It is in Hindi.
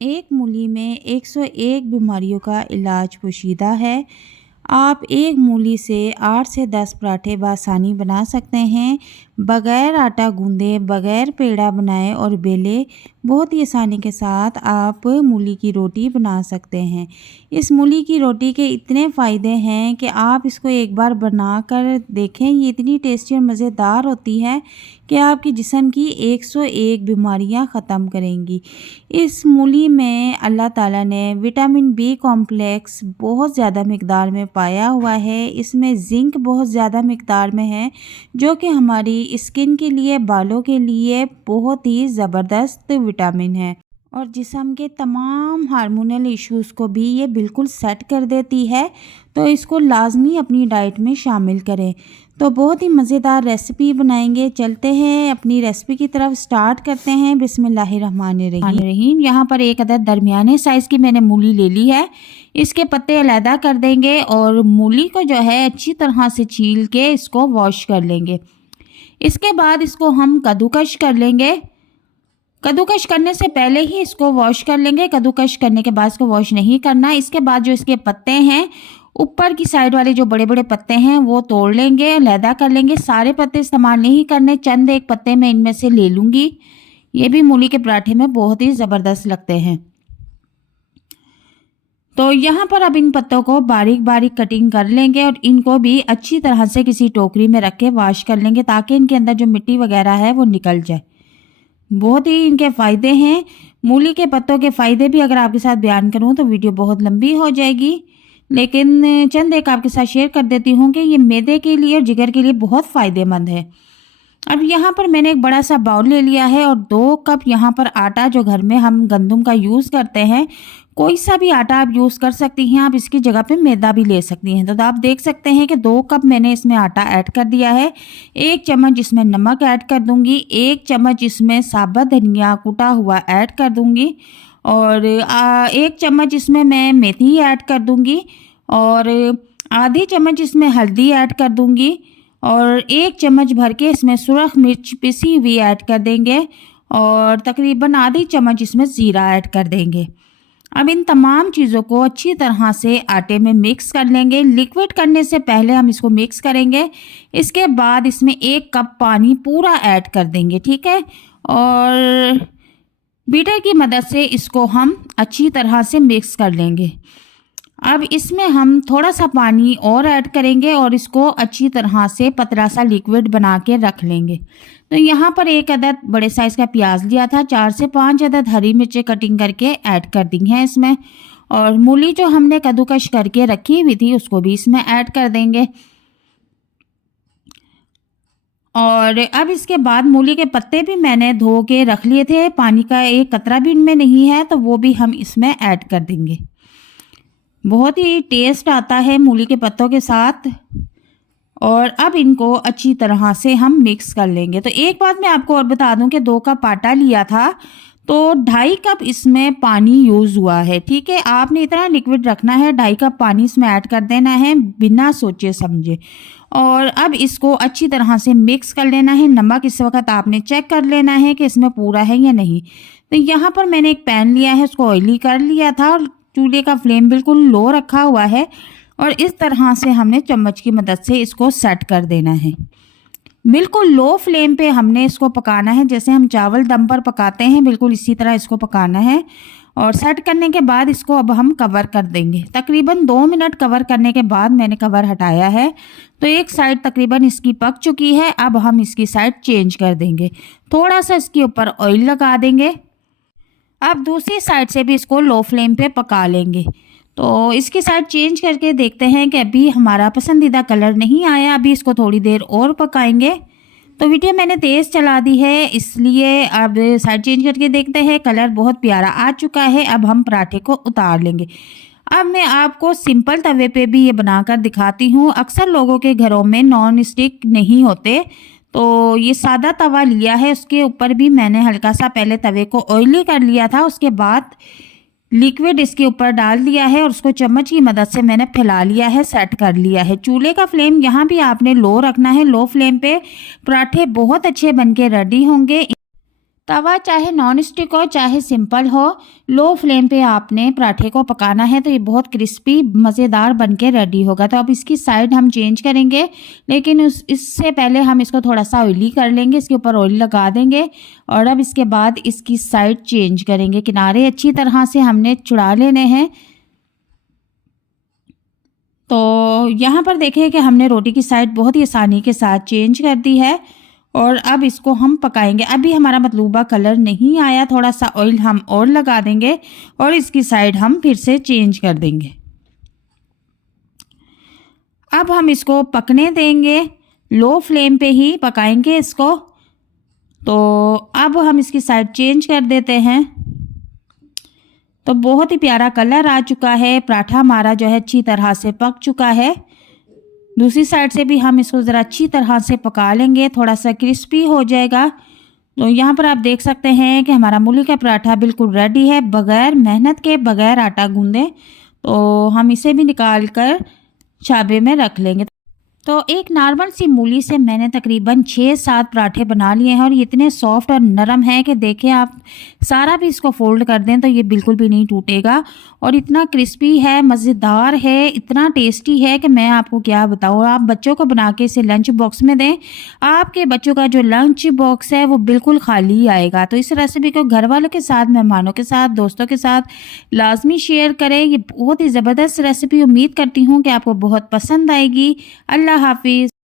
एक मूली में 101 बीमारियों का इलाज पोशीदा है। आप एक मूली से 8 से 10 पराठे बआसानी बना सकते हैं। बग़ैर आटा गूँधे, बग़ैर पेड़ा बनाए और बेले बहुत ही आसानी के साथ आप मूली की रोटी बना सकते हैं। इस मूली की रोटी के इतने फ़ायदे हैं कि आप इसको एक बार बना कर देखें। ये इतनी टेस्टी और मज़ेदार होती है कि आपके जिस्म की 101 बीमारियां ख़त्म करेंगी। इस मूली में अल्लाह ताला ने विटामिन बी कॉम्प्लेक्स बहुत ज़्यादा मिक़दार में पाया हुआ है। इसमें ज़िंक बहुत ज़्यादा मिक़दार में है, जो कि हमारी स्किन के लिए, बालों के लिए बहुत ही ज़बरदस्त विटामिन है और जिस्म के तमाम हार्मोनल इश्यूज़ को भी ये बिल्कुल सेट कर देती है। तो इसको लाजमी अपनी डाइट में शामिल करें। तो बहुत ही मज़ेदार रेसिपी बनाएंगे। चलते हैं अपनी रेसिपी की तरफ, स्टार्ट करते हैं। बिस्मिल्लाहिर्रहमानिर्रहीम। यहाँ पर एक अदद दरमियाने साइज़ की मैंने मूली ले ली है। इसके पत्ते अलहदा कर देंगे और मूली को जो है अच्छी तरह से छील के इसको वॉश कर लेंगे। इसके बाद इसको हम कद्दूकश कर लेंगे। कद्दूकश करने से पहले ही इसको वॉश कर लेंगे। कद्दूकश करने के बाद इसको वॉश नहीं करना। इसके बाद जो इसके पत्ते हैं, ऊपर की साइड वाले जो बड़े बड़े पत्ते हैं वो तोड़ लेंगे, अलहदा कर लेंगे। सारे पत्ते इस्तेमाल नहीं करने, चंद एक पत्ते मैं इनमें से ले लूँगी। ये भी मूली के पराठे में बहुत ही ज़बरदस्त लगते हैं। तो यहाँ पर अब इन पत्तों को बारीक बारीक कटिंग कर लेंगे और इनको भी अच्छी तरह से किसी टोकरी में रख के वॉश कर लेंगे, ताकि इनके अंदर जो मिट्टी वगैरह है वो निकल जाए। बहुत ही इनके फ़ायदे हैं। मूली के पत्तों के फ़ायदे भी अगर आपके साथ बयान करूं तो वीडियो बहुत लंबी हो जाएगी, लेकिन चंद एक आपके साथ शेयर कर देती हूं कि ये मैदे के लिए और जिगर के लिए बहुत फ़ायदेमंद है। अब यहाँ पर मैंने एक बड़ा सा बाउल ले लिया है और 2 कप यहाँ पर आटा, जो घर में हम गंदम का यूज़ करते हैं, कोई सा भी आटा आप यूज़ कर सकती हैं। आप इसकी जगह पे मैदा भी ले सकती हैं। तो आप देख सकते हैं कि 2 कप मैंने इसमें आटा ऐड कर दिया है। 1 चम्मच इसमें नमक ऐड कर दूंगी। 1 चम्मच इसमें साबुत धनिया कुटा हुआ ऐड कर दूंगी और 1 चम्मच इसमें मैं मेथी ऐड कर दूंगी और आधी चम्मच इसमें हल्दी ऐड कर दूंगी और 1 चम्मच भर के इसमें सुरख मिर्च पिसी हुई ऐड कर देंगे और तकरीबन आधी चम्मच इसमें ज़ीरा ऐड कर देंगे। अब इन तमाम चीज़ों को अच्छी तरह से आटे में मिक्स कर लेंगे। लिक्विड करने से पहले हम इसको मिक्स करेंगे। इसके बाद इसमें 1 कप पानी पूरा ऐड कर देंगे, ठीक है। और बीटर की मदद से इसको हम अच्छी तरह से मिक्स कर लेंगे। अब इसमें हम थोड़ा सा पानी और ऐड करेंगे और इसको अच्छी तरह से पतला सा लिक्विड बना के रख लेंगे। तो यहाँ पर एक अदद बड़े साइज़ का प्याज लिया था, 4 से 5 अदद हरी मिर्चें कटिंग करके ऐड कर दी हैं इसमें और मूली जो हमने कद्दूकश करके रखी हुई थी उसको भी इसमें ऐड कर देंगे। और अब इसके बाद मूली के पत्ते भी मैंने धो के रख लिए थे, पानी का एक कतरा भी इनमें नहीं है, तो वो भी हम इसमें ऐड कर देंगे। बहुत ही टेस्ट आता है मूली के पत्तों के साथ। और अब इनको अच्छी तरह से हम मिक्स कर लेंगे। तो एक बात मैं आपको और बता दूं कि 2 कप आटा लिया था तो 2.5 कप इसमें पानी यूज़ हुआ है, ठीक है। आपने इतना लिक्विड रखना है, 2.5 कप पानी इसमें ऐड कर देना है बिना सोचे समझे। और अब इसको अच्छी तरह से मिक्स कर लेना है। नमक इस वक्त आपने चेक कर लेना है कि इसमें पूरा है या नहीं। तो यहाँ पर मैंने एक पैन लिया है, उसको ऑयली कर लिया था और चूल्हे का फ्लेम बिल्कुल लो रखा हुआ है और इस तरह से हमने चम्मच की मदद से इसको सेट कर देना है। बिल्कुल लो फ्लेम पे हमने इसको पकाना है, जैसे हम चावल दम पर पकाते हैं बिल्कुल इसी तरह इसको पकाना है। और सेट करने के बाद इसको अब हम कवर कर देंगे। तकरीबन 2 मिनट कवर करने के बाद मैंने कवर हटाया है। तो एक साइड तकरीबन इसकी पक चुकी है। अब हम इसकी साइड चेंज कर देंगे, थोड़ा सा इसके ऊपर ऑयल लगा देंगे। अब दूसरी साइड से भी इसको लो फ्लेम पे पका लेंगे। तो इसकी साइड चेंज करके देखते हैं कि अभी हमारा पसंदीदा कलर नहीं आया, अभी इसको थोड़ी देर और पकाएंगे। तो वीडियो मैंने तेज़ चला दी है, इसलिए अब साइड चेंज करके देखते हैं। कलर बहुत प्यारा आ चुका है। अब हम पराठे को उतार लेंगे। अब मैं आपको सिंपल तवे पे भी ये बनाकर दिखाती हूँ। अक्सर लोगों के घरों में नॉन स्टिक नहीं होते, तो ये सादा तवा लिया है, उसके ऊपर भी मैंने हल्का सा पहले तवे को ऑयली कर लिया था। उसके बाद लिक्विड इसके ऊपर डाल दिया है और उसको चम्मच की मदद से मैंने फैला लिया है, सेट कर लिया है। चूल्हे का फ्लेम यहाँ भी आपने लो रखना है। लो फ्लेम पे पराठे बहुत अच्छे बनके रेडी होंगे। तवा चाहे नॉन स्टिक हो चाहे सिंपल हो, लो फ्लेम पे आपने पराठे को पकाना है तो ये बहुत क्रिस्पी मज़ेदार बन के रेडी होगा। तो अब इसकी साइड हम चेंज करेंगे, लेकिन इससे पहले हम इसको थोड़ा सा ऑयली कर लेंगे। इसके ऊपर ऑयल लगा देंगे और अब इसके बाद इसकी साइड चेंज करेंगे। किनारे अच्छी तरह से हमने चुड़ा लेने हैं। तो यहाँ पर देखें कि हमने रोटी की साइड बहुत ही आसानी के साथ चेंज कर दी है और अब इसको हम पकाएंगे। अभी हमारा मतलूबा कलर नहीं आया, थोड़ा सा ऑयल हम और लगा देंगे और इसकी साइड हम फिर से चेंज कर देंगे। अब हम इसको पकने देंगे, लो फ्लेम पे ही पकाएंगे इसको। तो अब हम इसकी साइड चेंज कर देते हैं। तो बहुत ही प्यारा कलर आ चुका है, पराठा हमारा जो है अच्छी तरह से पक चुका है। दूसरी साइड से भी हम इसको ज़रा अच्छी तरह से पका लेंगे, थोड़ा सा क्रिस्पी हो जाएगा। तो यहाँ पर आप देख सकते हैं कि हमारा मूली का पराठा बिल्कुल रेडी है, बग़ैर मेहनत के, बग़ैर आटा गूंदे। तो हम इसे भी निकाल कर छाबे में रख लेंगे। तो एक नॉर्मल सी मूली से मैंने तकरीबन 6-7 पराठे बना लिए हैं और ये इतने सॉफ्ट और नरम हैं कि देखें आप सारा भी इसको फोल्ड कर दें तो ये बिल्कुल भी नहीं टूटेगा और इतना क्रिस्पी है, मज़ेदार है, इतना टेस्टी है कि मैं आपको क्या बताऊँ। आप बच्चों को बना के इसे लंच बॉक्स में दें, आपके बच्चों का जो लंच बॉक्स है वो बिल्कुल खाली आएगा। तो इस रेसिपी को घर वालों के साथ, मेहमानों के साथ, दोस्तों के साथ लाजमी शेयर करें। ये बहुत ही ज़बरदस्त रेसिपी, उम्मीद करती हूँ कि आपको बहुत पसंद आएगी। अल्लाह हाफिज़।